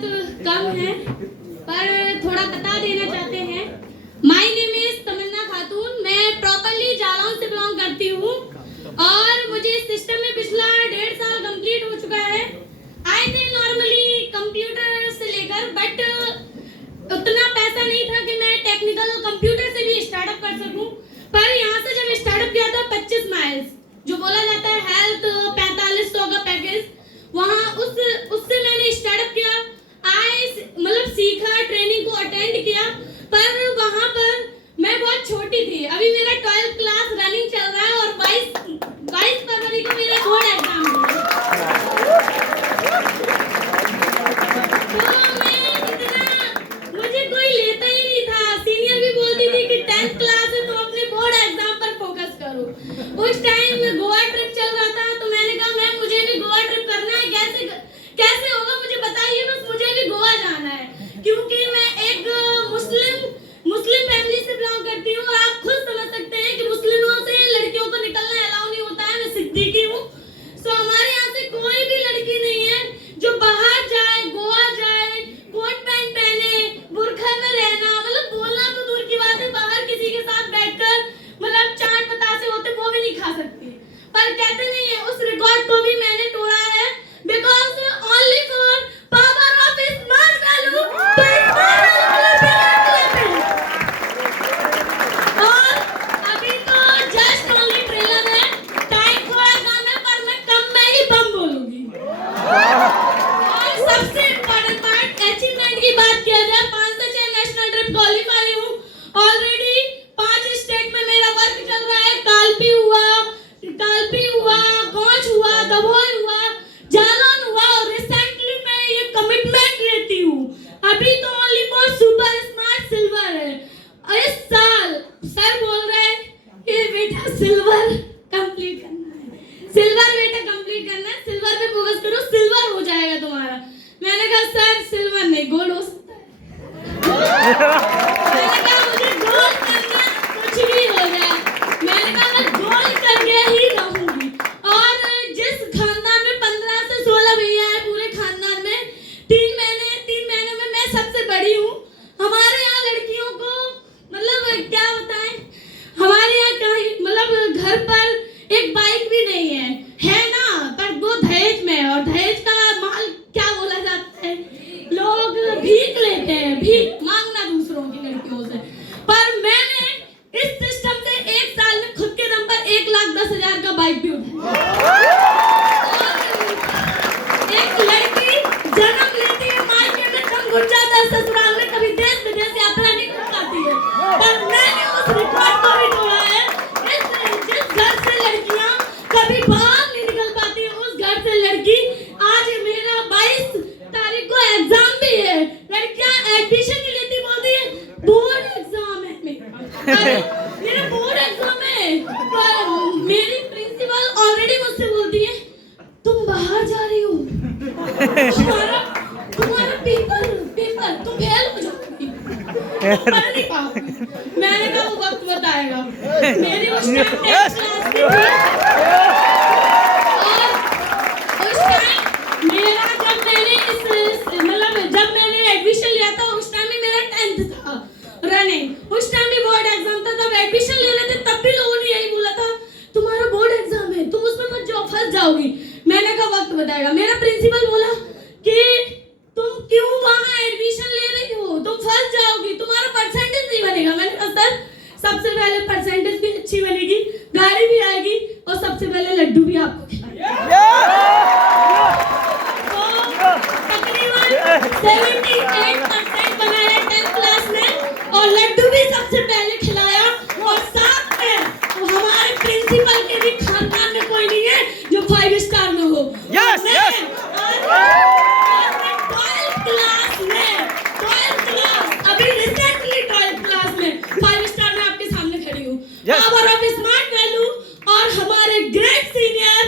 बहुत कम है, पर थोड़ा बता देना चाहते हैं। माय नेम इज तमन्ना खातून। मैं प्रॉपरली जालौन से बिलोंग करती हूँ और मुझे इस सिस्टम में पिछला 1.5 साल कंप्लीट हो चुका है। आए थे नॉर्मली कंप्यूटर से लेकर, बट उतना पैसा नहीं था कि मैं टेक्निकल कंप्यूटर से भी स्टार्टअप कर सकूं। पर यहाँ से जब स्टार्टअप किया था 25 माइल्स, जो बोला जाता है हेल्थ 4500 का पैकेज, वहाँ उससे मैंने स्टार्टअप किया। मतलब सीखा, ट्रेनिंग को अटेंड किया, पर वहाँ पर मैं बहुत छोटी थी। अभी मेरा 12th क्लास रनिंग चल रहा है और 22 फरवरी को मेरा बोर्ड एग्जाम है। तो मुझे कोई लेता ही नहीं था। सीनियर भी बोलती थी कि 10th क्लास है, तुम अपने बोर्ड एग्जाम पर फोकस करो। उस टाइम गोवा ट्रिप चल रहा था, तो मैंने कहा मैम मुझे भी गोवा ट्रिप करना है, कैसे होगा मुझे बताइए, बस मुझे भी गोवा जाना है। क्योंकि मैं एक मुस्लिम फैमिली से बिलोंग करती हूँ और आप खुद समझ सकते हैं कि मुस्लिमों से लड़कियों को निकलना अलाउ नहीं होता है। मैं सिद्दीकी हूँ, तो हमारे यहाँ से कोई भी लड़की नहीं है जो बाहर जाए, गोवा जाए, कोट पैंट पहने, बुर्खा में रहना, मतलब बोलना तो दूर की बात है, बाहर किसी के साथ बैठकर मतलब चाट बतासे होते वो भी नहीं खा सकती। पर कहते नहीं है, उस रिकॉर्ड को भी मैंने तोड़ा है, because only for power of smart value. और अभी तो जस्ट ओनली ट्रेलर है, टाइम थोड़ा कम है, पर मैं कम में ही बम बोलूंगी। और सबसे इम्पोर्टेंट पार्ट, अचीवमेंट की बात किया जाए, 5 से 6 नेशनल ट्रिप क्वालिफाई हूँ ऑलरेडी। 5 स्टेट में मेरा वर्क चल रहा है। कालपी हुआ, गौच हुआ, दभोई हुआ, जालौन हुआ, और रिसेंटली मैं ये कमिटमेंट लेती हूँ, अभी तो only for super smart silver है। इस साल सर बोल रहे हैं कि बेटा सिल्वर कंप्लीट करना है, सिल्वर बेटा कंप्लीट करना है, सिल्वर पे फोकस करो, सिल्वर हो जाएगा तुम्हारा। मैंने कहा सर सिल्वर नहीं, गोल्ड हो सकता है। मैंने कहा मुझे गोल्ड करना, कुछ भी हो जाए। मैंने कहा मैं गोल्ड करके ही रहूंगी। और जिस खानदान में 15 से 16 भैया है, पूरे खानदान में 3 महीनों में मैं सबसे बड़ी हूँ। हमारे यहाँ लड़कियों को मतलब क्या बताएं, हमारे यहाँ कहीं मतलब घर पर एक बाइक भी नहीं है ना, पर वो दहेज में है। और दहेज का माल क्या बोला जाता है, लोग भीख लेते हैं, भीख मांगना दूसरों की लड़कियों से। पर मैंने इस सिस्टम से 1 साल में खुद के दम पर 1,10,000 का बाइक भी उठाया। एक लड़की जन्म लेती है मायके में, दम घुट जाता है ससुराल में, कभी देश विदेश यात्रा नहीं कर पाती है। पर मैंने उस रिकॉर्ड को भी तोड़ा है। जिस घर से लड़कियां कभी बाहर नहीं निकल पाती, उस घर से लड़की, आज मेरा 22 तारीख को एग्जाम भी है, लड़कियां एडमिशन नहीं लेती, बोलती है बोर्ड एग्जाम है मेरा बोर्ड एग्जाम है। पर मेरी प्रिंसिपल ऑलरेडी मुझसे बोलती है तुम बाहर जा रही हो, तुम्हारा पेपर तुम फेल हो जाओगी, पढ़ नहीं पाओगी। मैंने कहा वो वक्त बताएगा। मेरी उस टाइम 10th क्लास की थी और उस टाइम मेरा जब मैंने एडमिशन लिया था, उस टाइम में मेरा 10th था रनिंग। उस टाइम भी बोर्ड एग्जाम था, तब एडमिशन ले रहे थे, तब भी लोगों ने यही बोला था तुम्हारा बोर्ड एग्जाम है, तुम उसमें मत जाओ, फंस जाओगी। मैंने कहा वक्त बताएगा। मेरा प्रिंसिपल बोला कि तुम क्यों वहाँ एडमिशन ले रही हो, तुम फंस जाओगी, तुम्हारा परसेंटेज नहीं बनेगा। मैंने कहा सर सबसे पहले परसेंटेज भी अच्छी बनेगी, गाड़ी भी आएगी, और सबसे पहले लड्डू भी आपको खिलाएंगे। तो तकरीबन 78% बनाया 10th क्लास में, और लड्डू भी सबसे पहले खिलाया। और साथ में हमारे प्रिंसिपल के भी खानदान में कोई नहीं है जो 5 स्टार में हो। अभी रिसेंटली 12th क्लास में 5 स्टार में आपके सामने खड़ी हूँ। पावर ऑफ स्मार्ट वैल्यू और हमारे ग्रेट सीनियर